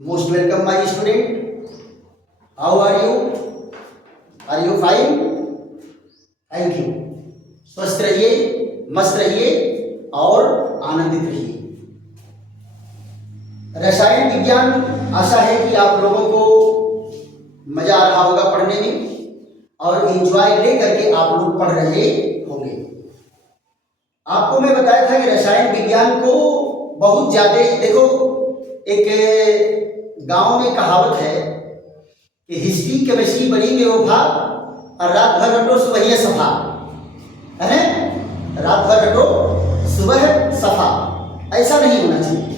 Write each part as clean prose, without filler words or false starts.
Most welcome, my student. How are you? Are you fine? Thank you. स्वस्थ रहिए, मस्त रहिए और आनंदित रहिए। रसायन विज्ञान, आशा है कि आप लोगों को मजा आ रहा होगा पढ़ने में और एंजॉय ले करके आप लोग पढ़ रहे होंगे। आपको मैं बताया था कि रसायन विज्ञान को बहुत ज्यादा, देखो एक गांव में कहावत है कि हिस्ट्री केमिस्ट्री बड़ी में वो भाग और रात भर रटो सुबह सफा, है ना? रात भर रटो सुबह सफा, ऐसा नहीं होना चाहिए।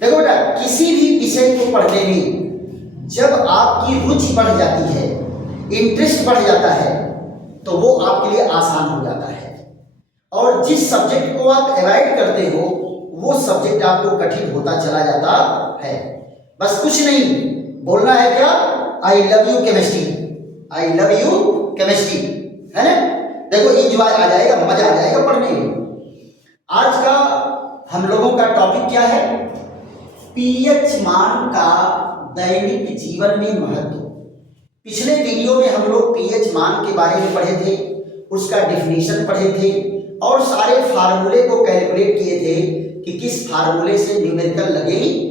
देखो बेटा, किसी भी विषय को पढ़ने में जब आपकी रुचि बढ़ जाती है, इंटरेस्ट बढ़ जाता है, तो वो आपके लिए आसान हो जाता है। और जिस सब्जेक्ट को आप अवॉइड करते हो वो सब्जेक्ट आपको कठिन होता चला जाता है। बस कुछ नहीं बोलना है, क्या? I love you chemistry, I love you chemistry, है ना? देखो एंजॉय आ जाएगा, मजा आ जाएगा पढ़ने में। आज का हम लोगों का टॉपिक क्या है? पीएच मान का दैनिक जीवन में महत्व। पिछले वीडियो में हम लोग पीएच मान के बारे में पढ़े थे, उसका डिफिनीशन पढ़े थे और सारे फार्मूले को कैलकुलेट किए थे कि किस फार्मूले से न्यूमेरिकल लगेंगे।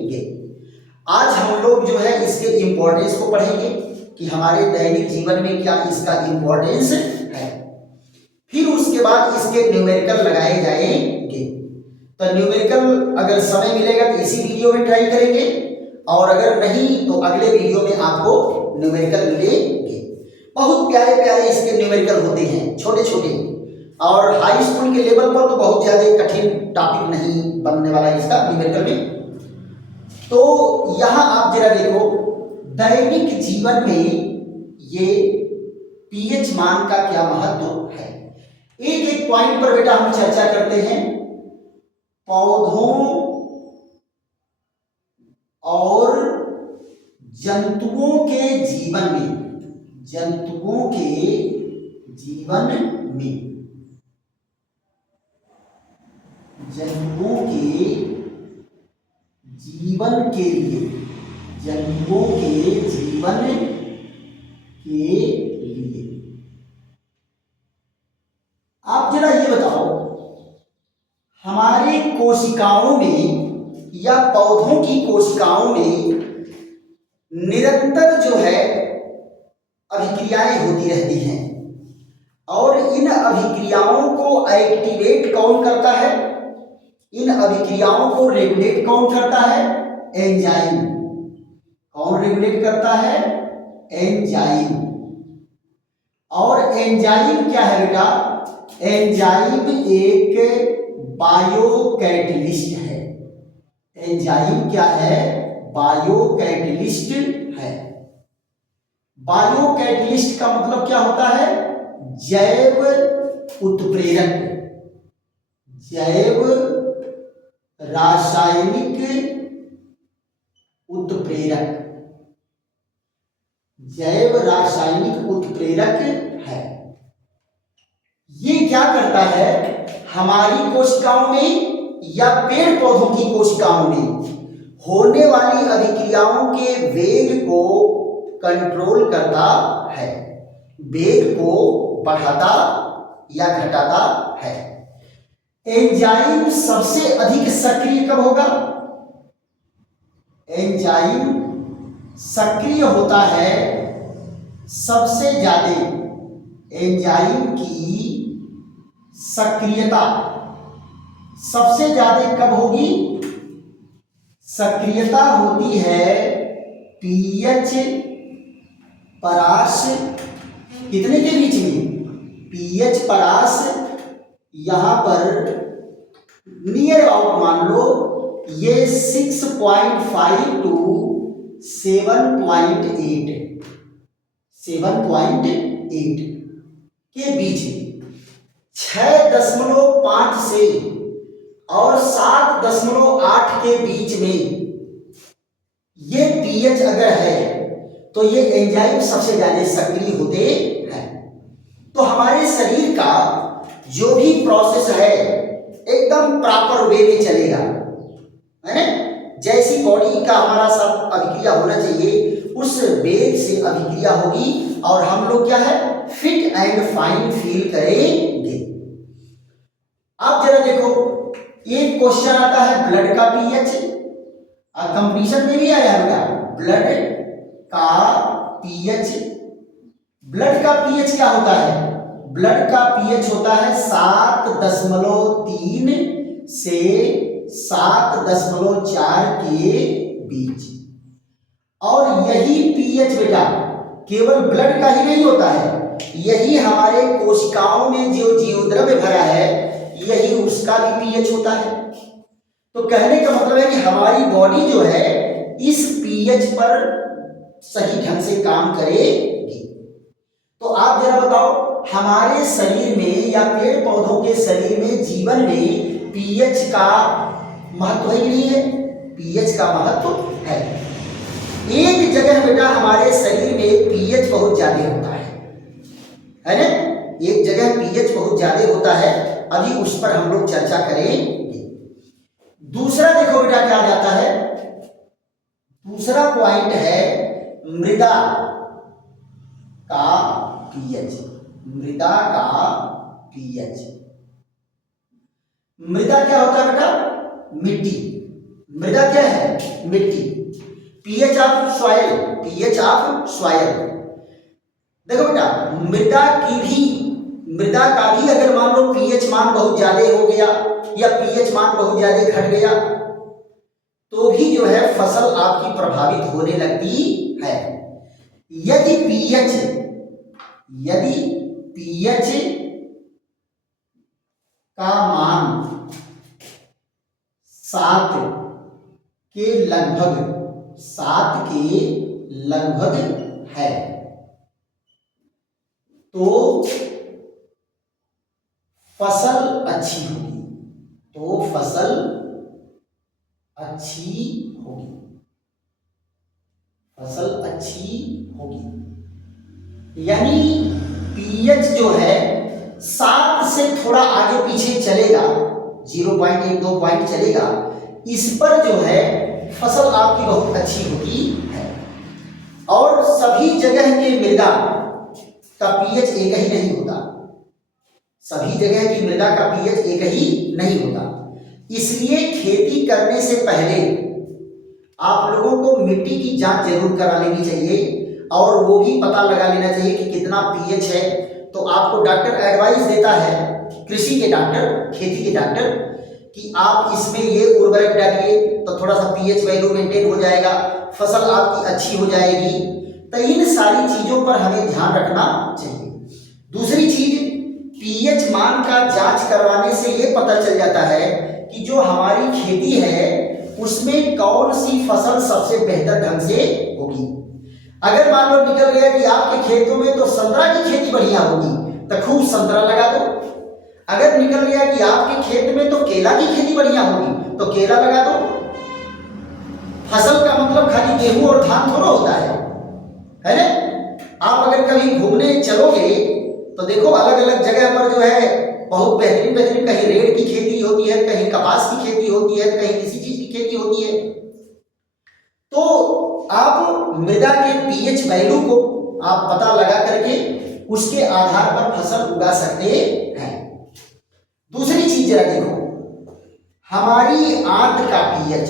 आज हम लोग जो है इसके इम्पोर्टेंस को पढ़ेंगे कि हमारे दैनिक जीवन में क्या इसका इम्पोर्टेंस है। फिर उसके बाद इसके न्यूमेरिकल लगाए जाएंगे। तो न्यूमेरिकल अगर समय मिलेगा तो इसी वीडियो में ट्राई करेंगे और अगर नहीं तो अगले वीडियो में आपको न्यूमेरिकल मिलेंगे। बहुत प्यारे प्यारे इसके न्यूमेरिकल होते हैं, छोटे छोटे, और हाई स्कूल के लेवल पर तो बहुत ज्यादा कठिन टॉपिक नहीं बनने वाला है इसका न्यूमेरिकल में। तो यहां आप जरा देखो, दैनिक जीवन में ये पीएच मान का क्या महत्व है। एक एक पॉइंट पर बेटा हम चर्चा करते हैं। पौधों और जंतुओं के जीवन में, जंतुओं के जीवन में, जंतुओं के जीवन के लिए, जंतुओं के जीवन के लिए आप जरा ये बताओ, हमारे कोशिकाओं में या पौधों की कोशिकाओं में निरंतर जो है अभिक्रियाएं होती रहती हैं और इन अभिक्रियाओं को एक्टिवेट कौन करता है? इन अभिक्रियाओं को रेगुलेट कौन करता है? एंजाइम। कौन रेगुलेट करता है? एंजाइम। और एंजाइम क्या है बेटा? एंजाइम एक बायोकैटलिस्ट है। एंजाइम क्या है? बायोकैटलिस्ट है। बायोकैटलिस्ट का मतलब क्या होता है? जैव उत्प्रेरक, जैव रासायनिक उत्प्रेरक, जैव रासायनिक उत्प्रेरक है। ये क्या करता है? हमारी कोशिकाओं में या पेड़ पौधों की कोशिकाओं में होने वाली अभिक्रियाओं के वेग को कंट्रोल करता है, वेग को बढ़ाता या घटाता है। एंजाइम सबसे अधिक सक्रिय कब होगा? एंजाइम सक्रिय होता है सबसे ज्यादा, एंजाइम की सक्रियता सबसे ज्यादा कब होगी? सक्रियता होती है पीएच परास कितने के बीच में? पीएच परास यहां पर नियर अबाउट मान लो ये 6.5 टू 7.8, 7.8 के बीच में, 6.5 से और 7.8 के बीच में ये पीएच अगर है तो ये एंजाइम सबसे ज्यादा सक्रिय होते हैं। तो हमारे शरीर का जो भी प्रोसेस है एकदम प्रॉपर वे में चलेगा, है ना? जैसे जैसी बॉडी का हमारा साथ अभिक्रिया होना चाहिए उस वेग से अभिक्रिया होगी और हम लोग क्या है फिट एंड फाइन फील करेंगे। आप जरा देखो, एक क्वेश्चन आता है ब्लड का पीएच, कंपटीशन में भी आया होगा, ब्लड का पीएच। ब्लड का पीएच क्या होता है? ब्लड का पीएच होता है 7.3 से 7.4 के बीच। और यही पीएच बेटा केवल ब्लड का ही नहीं होता है, यही हमारे कोशिकाओं में जो जीवद्रव्य भरा है यही उसका भी पीएच होता है। तो कहने का मतलब है कि हमारी बॉडी जो है इस पीएच पर सही ढंग से काम करेगी। तो आप जरा बताओ, हमारे शरीर में या पेड़ पौधों के शरीर में, जीवन में पीएच का महत्व है कि नहीं है? पीएच का महत्व है। एक जगह बेटा हमारे शरीर में पीएच बहुत ज्यादा होता है ना? एक जगह पीएच बहुत ज्यादा होता है, अभी उस पर हम लोग चर्चा करेंगे। दूसरा देखो बेटा क्या जाता है, दूसरा पॉइंट है मृदा का पीएच। मृदा का पीएच, मृदा क्या होता है बेटा? मिट्टी। मृदा क्या है? मिट्टी। PH of soil, pH of soil. देखो बेटा, मृदा का भी अगर मान लो पीएच मान बहुत ज्यादा हो गया या पीएच मान बहुत ज्यादा घट गया तो भी जो है फसल आपकी प्रभावित होने लगती है। यदि पीएच का मान 7 के लगभग है तो फसल अच्छी होगी, फसल अच्छी होगी। यानी पीएच जो है 7 से थोड़ा आगे पीछे चलेगा, 0.1-2 पॉइंट चलेगा, इस पर जो है फसल आपकी बहुत अच्छी होती है। और सभी जगह के मृदा का पीएच एक ही नहीं होता, सभी जगह की मृदा का पीएच एक ही नहीं होता। इसलिए खेती करने से पहले आप लोगों को मिट्टी की जांच जरूर करा लेनी चाहिए और वो भी पता लगा लेना चाहिए कि कितना पीएच है। तो आपको डॉक्टर एडवाइस देता है, कृषि के डॉक्टर, खेती के डॉक्टर, कि आप इसमें ये उर्वरक डालिए तो थोड़ा सा पीएच वैल्यू मेंटेन हो जाएगा, फसल आपकी अच्छी हो जाएगी। तो इन सारी चीजों पर हमें ध्यान रखना चाहिए। दूसरी चीज, पीएच मान का जांच करवाने से ये पता चल जाता है कि जो हमारी खेती है उसमें कौन सी फसल सबसे बेहतर ढंग से होगी। अगर मान लो निकल गया कि आपके खेतों में तो संतरा की खेती बढ़िया होगी तो खूब संतरा लगा दो। अगर निकल गया कि आपके खेत में तो केला की खेती बढ़िया होगी तो केला लगा दो। फसल का मतलब खाली गेहूं और धान थोड़ा होता है ना? आप अगर कभी घूमने चलोगे तो देखो अलग अलग जगह पर जो है बहुत बेहतरीन बेहतरीन, कहीं रेड़ की खेती होती है, कहीं कपास की खेती होती है, कहीं किसी चीज की खेती होती है। तो आप मृदा के पीएच वैल्यू को आप पता लगा करके उसके आधार पर फसल उगा सकते हैं। दूसरी चीज जरा देखो, हमारी आंत का पीएच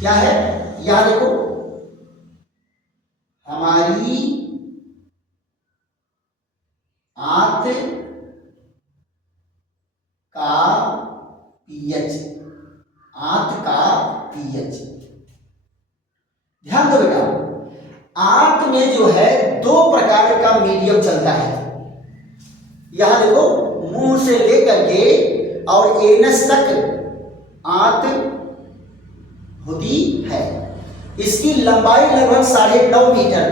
क्या है? यहां देखो, हमारी आंत का पीएच, आंत का पीएच, ध्यान दो बेटा, आंत में जो है 2 प्रकार का मीडियम चलता है। यहां देखो, मुंह से लेकर के और एनस तक आंत होती है। इसकी लंबाई लगभग 9.5 मीटर,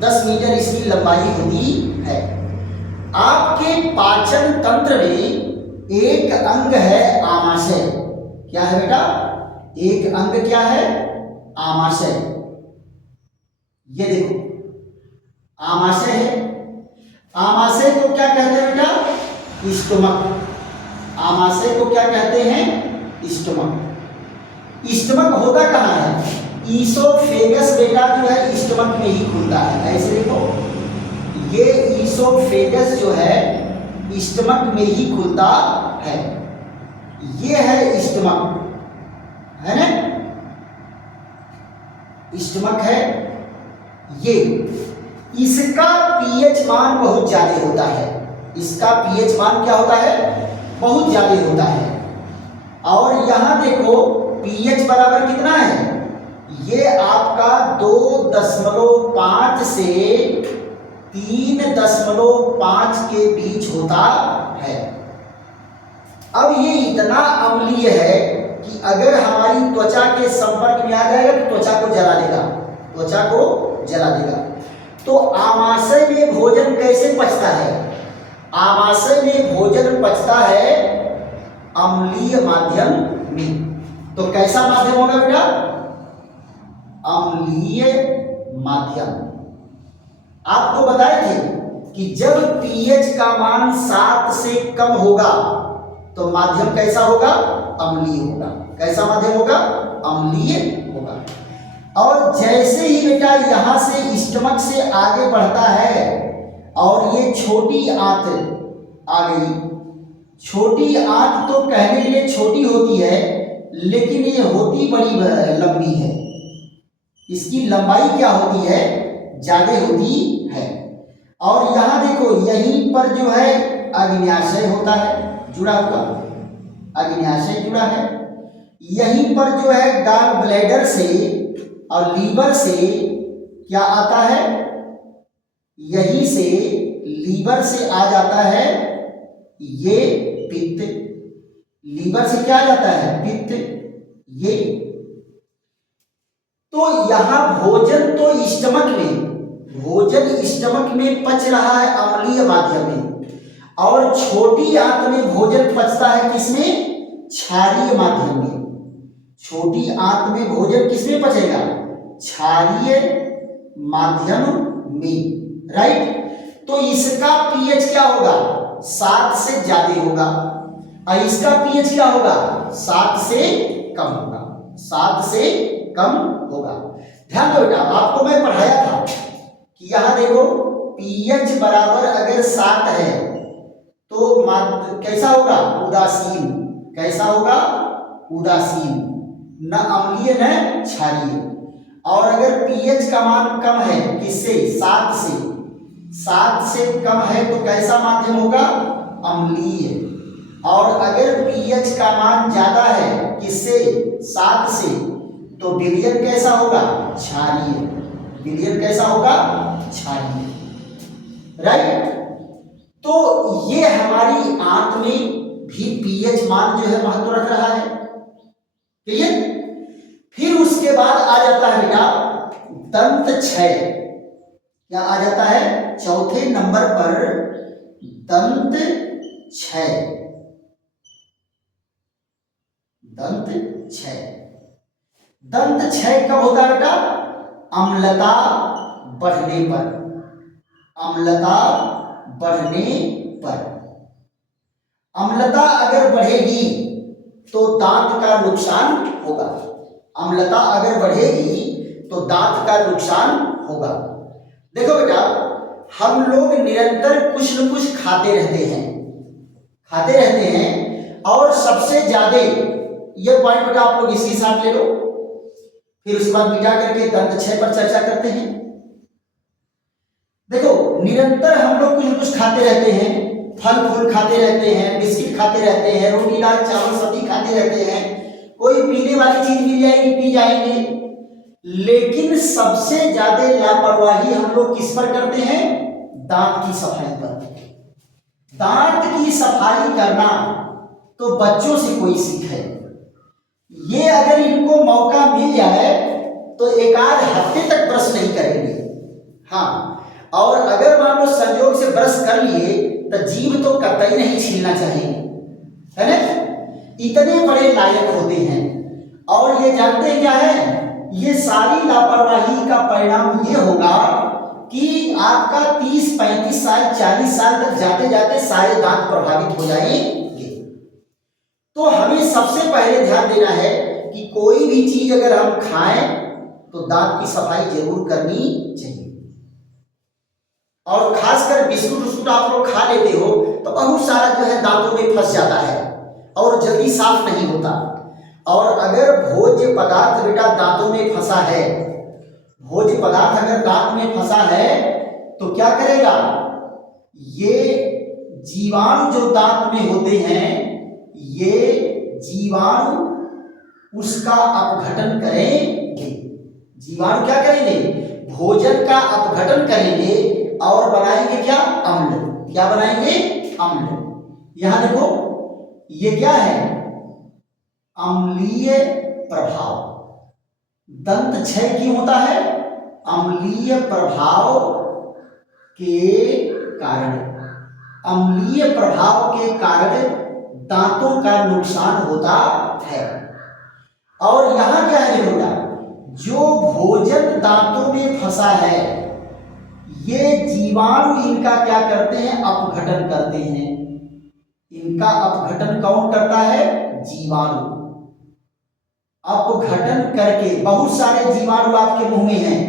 10 मीटर इसकी लंबाई होती है। आपके पाचन तंत्र में एक अंग है आमाशय। क्या है बेटा? एक अंग क्या है? आमाशय। ये देखो आमाशय है। आमाशय को क्या कहते हैं बेटा? स्टोमक। आमाशय को क्या कहते हैं? स्टोमक। स्टमक होता कहाँ है? ईसोफेगस बेटा जो है स्टमक में ही खुलता है। ऐसे देखो, ये ईसोफेगस जो है स्टमक में ही खुलता है। ये है स्टमक, है ना, स्टमक है ये। इसका पीएच मान बहुत ज्यादा होता है। इसका पीएच मान क्या होता है? बहुत ज्यादा होता है। और यहां देखो पीएच बराबर कितना है? ये आपका 2.5 से 3.5 के बीच होता है। अब ये इतना अम्लीय है कि अगर हमारी त्वचा के संपर्क में आ जाएगा तो त्वचा को जला देगा, त्वचा को जला देगा। तो आमाशय में भोजन कैसे पचता है? आमाशय में भोजन पचता है अम्लीय माध्यम में। तो कैसा माध्यम होगा बेटा? अम्लीय माध्यम। आपको बताए थे कि जब पीएच का मान 7 से कम होगा तो माध्यम कैसा होगा? अम्लीय होगा। कैसा माध्यम होगा? अम्लीय होगा। और जैसे ही बेटा यहां से स्टमक से आगे बढ़ता है और ये छोटी आंत आ गई। छोटी आंत तो कहने के लिए छोटी होती है, लेकिन ये होती बड़ी लंबी है। इसकी लंबाई क्या होती है? ज्यादा होती है। और यहां देखो यहीं पर जो है अग्न्याशय होता है, जुड़ा हुआ अग्न्याशय जुड़ा है। यहीं पर जो है गॉल ब्लैडर से और लीवर से क्या आता है? यहीं से लीवर से आ जाता है ये पित्त। लीवर से क्या आ जाता है? पित्त। ये तो यहां भोजन तो स्टमक में, भोजन स्टमक में पच रहा है अम्लीय माध्यम में, और छोटी आंत में भोजन पचता है किसमें? क्षारीय माध्यम में। छोटी आंत में भोजन किसमें पचेगा? क्षारीय माध्यम में, राइट। तो इसका पीएच क्या होगा? 7 से ज्यादा होगा और इसका पीएच क्या होगा? 7 से कम होगा। 7 से कम होगा। ध्यान दो बेटा, आपको मैं पढ़ाया था कि यहां देखो पीएच बराबर अगर 7 है तो कैसा होगा? उदासीन। कैसा होगा? उदासीन, न अम्लीय न क्षारीय। और अगर पीएच का मान कम है, किससे? 7 से, 7 से कम है तो कैसा माध्यम होगा? अम्लीय। और अगर पीएच का मान ज्यादा है, किससे? 7 से, तो विलयन कैसा होगा? क्षारीय। विलयन कैसा होगा? क्षारीय, राइट। तो ये हमारी आंत में भी पीएच मान जो है महत्व रख रहा है, क्लियर। फिर उसके बाद आ जाता है बेटा दंत क्षय। क्या आ जाता है? चौथे नंबर पर दंत क्षय। दंत क्षय। दंत क्षय कब होता है बेटा? अम्लता बढ़ने पर। अम्लता बढ़ने पर। अम्लता अगर बढ़ेगी तो दांत का नुकसान होगा। अम्लता अगर बढ़ेगी तो दांत का नुकसान होगा। देखो बेटा, हम लोग निरंतर कुछ न कुछ खाते रहते हैं, खाते रहते हैं। और सबसे ज्यादा ये पॉइंट बेटा आप लोग इसके साथ ले लो, फिर उसके बाद मिटा करके दंत क्षय पर चर्चा करते हैं। देखो निरंतर हम लोग कुछ न कुछ खाते रहते हैं, फल फूल खाते रहते हैं, बिस्किट खाते रहते हैं, रोटी दाल चावल सब्जी खाते रहते हैं, कोई पीने वाली चीज मिल जाएगी पी जाएंगे। लेकिन सबसे ज्यादा लापरवाही हम लोग किस पर करते हैं? दांत की सफाई पर। दांत की सफाई करना तो बच्चों से कोई सीखे। ये अगर इनको मौका मिल जाए तो एक आध हफ्ते तक ब्रश नहीं करेंगे। हाँ, और अगर मान लो संयोग से ब्रश कर लिए तो जीभ तो कतई नहीं छीलना चाहिए, है ना। इतने बड़े लायक होते हैं। और ये जानते हैं क्या है? ये सारी लापरवाही का परिणाम ये होगा कि आपका 30, 35 साल, 40 साल तक जाते जाते सारे दांत प्रभावित हो जाएंगे। तो हमें सबसे पहले ध्यान देना है कि कोई भी चीज अगर हम खाएं तो दांत की सफाई जरूर करनी चाहिए। और खासकर बिस्कुट विस्कुट आप लोग खा लेते हो तो बहुत सारा जो है दांतों में फंस जाता है और जल्दी साफ नहीं होता। और अगर भोज्य पदार्थ बेटा दांतों में फंसा है, भोज्य पदार्थ अगर दांत में फंसा है तो क्या करेगा, ये जीवाणु जो दांत में होते हैं, ये जीवाणु उसका अपघटन करेंगे। जीवाणु क्या करेंगे, भोजन का अपघटन करेंगे और बनाएंगे क्या, अम्ल। क्या बनाएंगे, अम्ल। यहां देखो ये क्या है, अम्लीय प्रभाव। दंत क्षय क्यों होता है, अम्लीय प्रभाव के कारण। अम्लीय प्रभाव के कारण दांतों का नुकसान होता है। और यहां क्या है बेटा, जो भोजन दांतों में फंसा है, ये जीवाणु इनका क्या करते हैं, अपघटन करते हैं। इनका अपघटन कौन करता है, जीवाणु। अपघटन करके बहुत सारे जीवाणु आपके मुंह में हैं,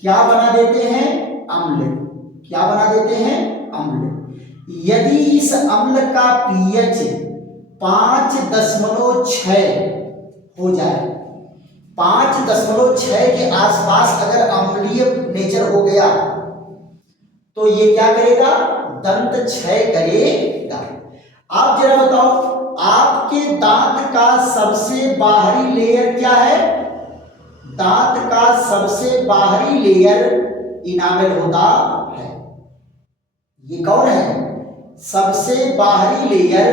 क्या बना देते हैं, अम्ल। क्या बना देते हैं, अम्ल। यदि इस अम्ल का पीएच 5.6 हो जाए, 5.6 के आसपास अगर अम्लीय नेचर हो गया तो ये क्या करेगा, दंत क्षय करेगा। आप जरा बताओ, आपके दांत का सबसे बाहरी लेयर क्या है, दांत का सबसे बाहरी लेयर इनामेल होता है। ये कौन है, सबसे बाहरी लेयर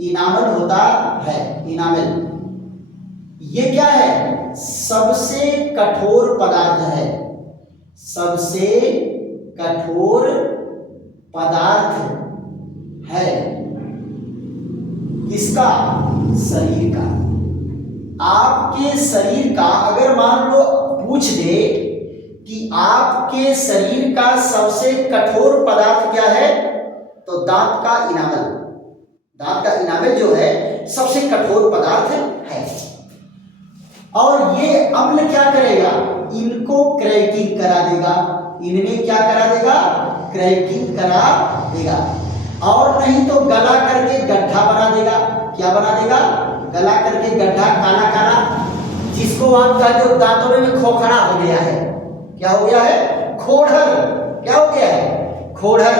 इनामल होता है, इनामल। ये क्या है, सबसे कठोर पदार्थ है, सबसे कठोर पदार्थ है किसका, शरीर का। आपके शरीर का अगर मान लो पूछ दे कि आपके शरीर का सबसे कठोर पदार्थ क्या है, तो दांत का इनामल। दांत का इनामल जो है सबसे कठोर पदार्थ है। और ये अम्ल क्या करेगा, इनको क्रैकिंग करा देगा। इनमें क्या करा देगा, क्रैकिंग करा देगा। और नहीं तो गला करके गड्ढा बना देगा। क्या बना देगा, गला करके गड्ढा, काला काला, जिसको आप कहते हो दांतों में खोखला हो गया है। क्या हो गया है, खोड़र। क्या हो गया है, खोड़र।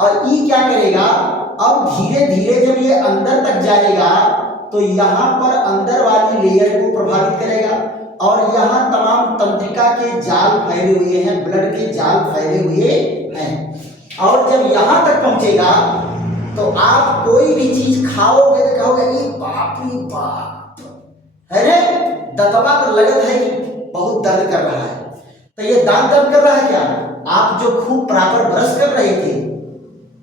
और ये क्या करेगा, अब धीरे धीरे जब ये अंदर तक जाएगा तो यहाँ पर अंदर वाली लेयर को प्रभावित करेगा। और यहाँ तमाम तंत्रिका के जाल फैले हुए हैं, ब्लड के जाल फैले हुए हैं। और जब यहाँ तक पहुंचेगा तो आप कोई भी चीज खाओगे तो कहोगे ये बाप रे बाप, है ना, दतवा तो लगत है कि बहुत दर्द कर रहा है। तो ये दांत दर्द कर रहा है क्या, आप जो खूब प्रॉपर ब्रश कर रहे थे,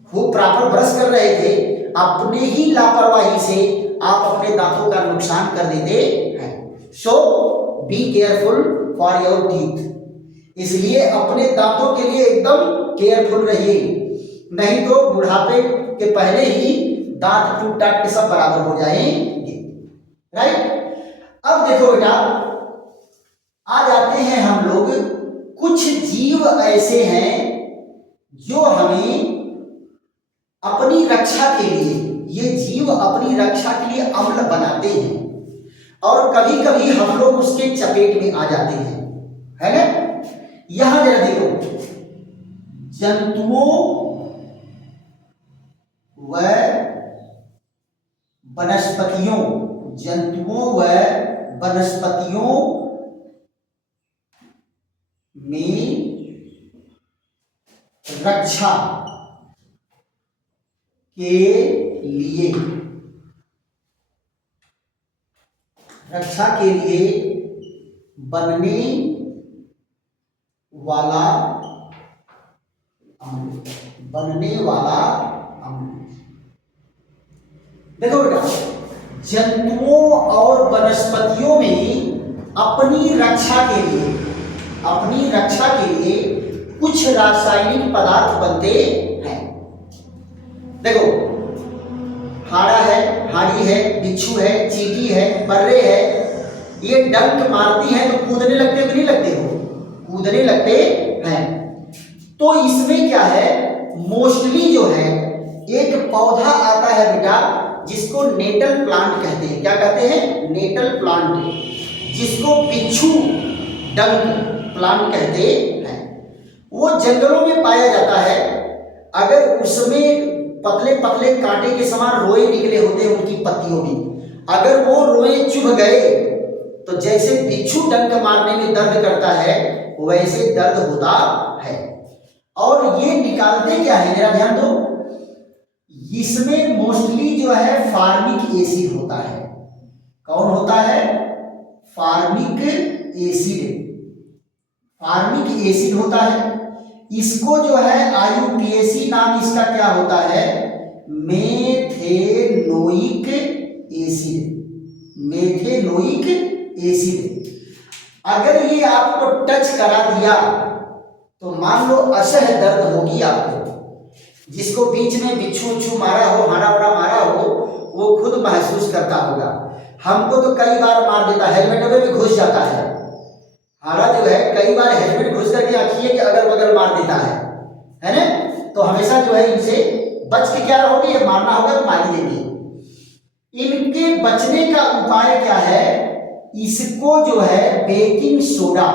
खूब प्रॉपर ब्रश कर रहे थे, अपने ही लापरवाही से आप अपने दांतों का नुकसान कर देते हैं। So be careful for your teeth. इसलिए अपने दांतों के लिए एकदम केयरफुल रहिए, नहीं तो बुढ़ापे के पहले ही दांत टूट टाट के सब बराबर हो जाएंगे। राइट। अब देखो बेटा, आ जाते हैं हम लोग, कुछ जीव ऐसे हैं जो हमें अपनी रक्षा के लिए, ये जीव अपनी रक्षा के लिए अम्ल बनाते हैं और कभी कभी हम लोग उसके चपेट में आ जाते हैं, है ना। यहां जरा देखो, जंतुओं व वनस्पतियों, जंतुओं व वनस्पतियों में रक्षा के लिए, रक्षा के लिए बनने वाला अम्ल, बनने वाला अम्ल। देखो बेटा, जंतुओं और वनस्पतियों में अपनी रक्षा के लिए, अपनी रक्षा के लिए कुछ रासायनिक पदार्थ बनते हैं। देखो, हाड़ा है, हाड़ी है, बिच्छू है, चींटी है, बर्रे है, ये डंक मारती हैं तो कूदने लगते हो कि नहीं लगते हो? कूदने लगते हैं। तो इसमें क्या है, मोस्टली जो है एक पौधा आता है बेटा जिसको नेटल प्लांट कहते हैं। क्या कहते हैं? नेटल प्लांट, जिसको बिच्छू डंक प्लांट कहते हैं। वो जंगलों में पाया जाता है। अगर उसमें पतले पतले कांटे के समान रोए निकले होते हैं उनकी पत्तियों में, अगर वो रोए चुभ गए तो जैसे बिच्छू डंक मारने में दर्द करता है वैसे दर्द होता है। और ये निकालते क्या है, जरा ध्यान दो, इसमें मोस्टली जो है फार्मिक एसिड होता है। कौन होता है? Formic acid. फार्मिक एसिड होता है। इसको जो है IUPAC नाम इसका क्या होता है? Methanoic acid. Methanoic acid. अगर ये आपको टच करा दिया तो मान लो असह्य दर्द होगी आपको। जिसको बीच में बिच्छू उच्छू मारा हो, हाड़ा उड़ा मारा हो, वो खुद महसूस करता होगा। हमको तो कई बार मार देता, हेलमेट में भी घुस जाता है। हाड़ा जो है कई बार हेलमेट घुस करके आँखिए के अगल बगल मार देता है ना? तो हमेशा जो है इनसे बच के क्या रहोगे, ये मारना होगा तो मार ही देंगे। इनके बचने का उपाय क्या है? इसको जो है बेकिंग सोडा,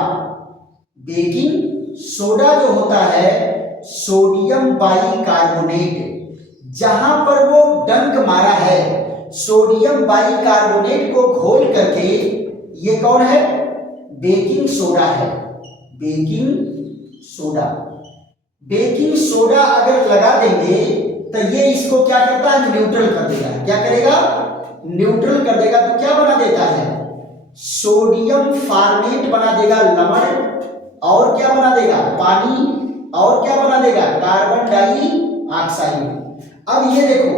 बेकिंग सोडा जो होता है सोडियम बाइकार्बोनेट, जहां पर वो डंक मारा है सोडियम बाइकार्बोनेट को घोल करके, ये कौन है? बेकिंग सोडा है। बेकिंग सोडा, बेकिंग सोडा अगर लगा देंगे तो ये इसको क्या करता है? न्यूट्रल कर देगा। क्या करेगा? न्यूट्रल कर देगा। तो क्या बना देता है? सोडियम फार्मेट बना देगा, लवण, और क्या बना देगा? पानी, और क्या बना देगा? Carbon dioxide. अब ये देखो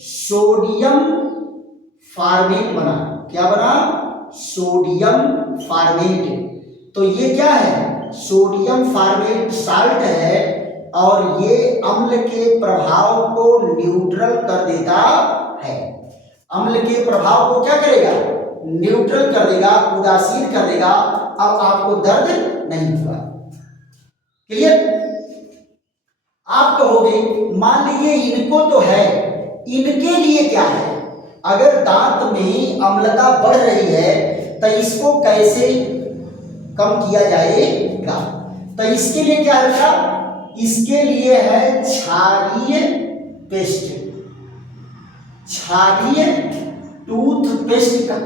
सोडियम फार्मेट बना। क्या बना? Sodium format. तो ये क्या है? सोडियम फार्मेट साल्ट है और ये अम्ल के प्रभाव को न्यूट्रल कर देता है। अम्ल के प्रभाव को क्या करेगा? न्यूट्रल कर देगा, उदासीन कर देगा। अब आपको दर्द नहीं होगा। क्लियर? आप कहोगे मान लीजिए इनको तो है, इनके लिए क्या है? अगर दांत में अम्लता बढ़ रही है तो इसको कैसे कम किया जाएगा? तो इसके लिए क्या है? इसके लिए है क्षारीय पेस्ट। क्षारीय टूथपेस्ट का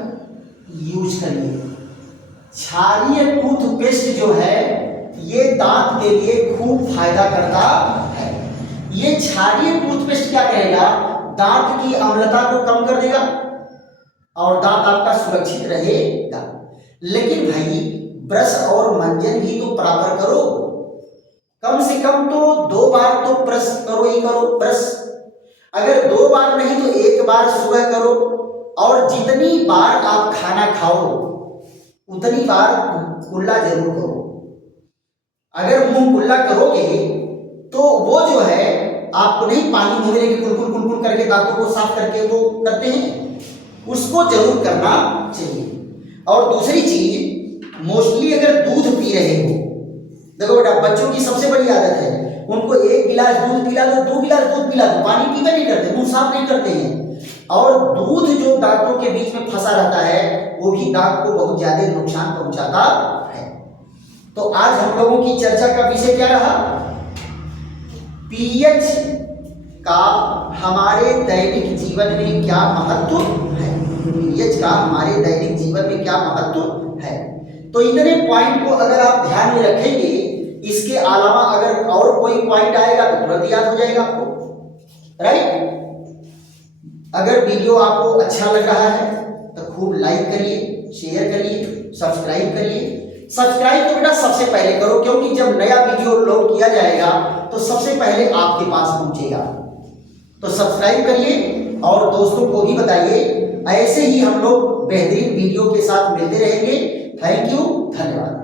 यूज करिए। क्षारीय टूथपेस्ट जो है ये दांत के लिए खूब फायदा करता है। ये क्षारीय टूथपेस्ट क्या करेगा? दांत की अम्लता को कम कर देगा और दांत आपका सुरक्षित रहेगा। लेकिन भाई ब्रश और मंजन भी तो बराबर करो, कम से कम तो 2 बार तो ब्रश करो ही करो। ब्रश अगर 2 बार नहीं तो 1 बार सुबह करो, और जितनी बार आप खाना खाओ उतनी बार कुल्ला जरूर करो। अगर मुंह कुल्ला करोगे तो वो जो है आपको नहीं पानी मुंह में लेके कुलकुल कुलकुल करके दांतों को साफ करके वो करते हैं, उसको जरूर करना चाहिए। और दूसरी चीज, मोस्टली अगर दूध पी रहे हो, देखो बेटा बच्चों की सबसे बड़ी आदत है, उनको 1 गिलास दूध पिला दो, 2 गिलास दूध पिला दो, पानी पीते नहीं करते, मुंह साफ नहीं करते हैं। और दूध जो दांतों के बीच में फंसा रहता है वो भी दांत को बहुत ज्यादा नुकसान पहुंचाता है। तो आज हम लोगों की चर्चा का विषय क्या रहा? पीएच का हमारे दैनिक जीवन में क्या महत्व है? पीएच का हमारे दैनिक जीवन में क्या महत्व है? तो इतने पॉइंट को अगर आप ध्यान में रखेंगे, इसके अलावा अगर और कोई पॉइंट आएगा तो तुरंत याद हो जाएगा आपको, राइट? अगर वीडियो आपको अच्छा लग रहा है तो खूब लाइक करिए, शेयर करिए, सब्सक्राइब करिए। सब्सक्राइब तो बेटा सबसे पहले करो, क्योंकि जब नया वीडियो लोड किया जाएगा तो सबसे पहले आपके पास पहुंचेगा। तो सब्सक्राइब करिए और दोस्तों को भी बताइए। ऐसे ही हम लोग बेहतरीन वीडियो के साथ मिलते रहेंगे। थैंक यू, धन्यवाद।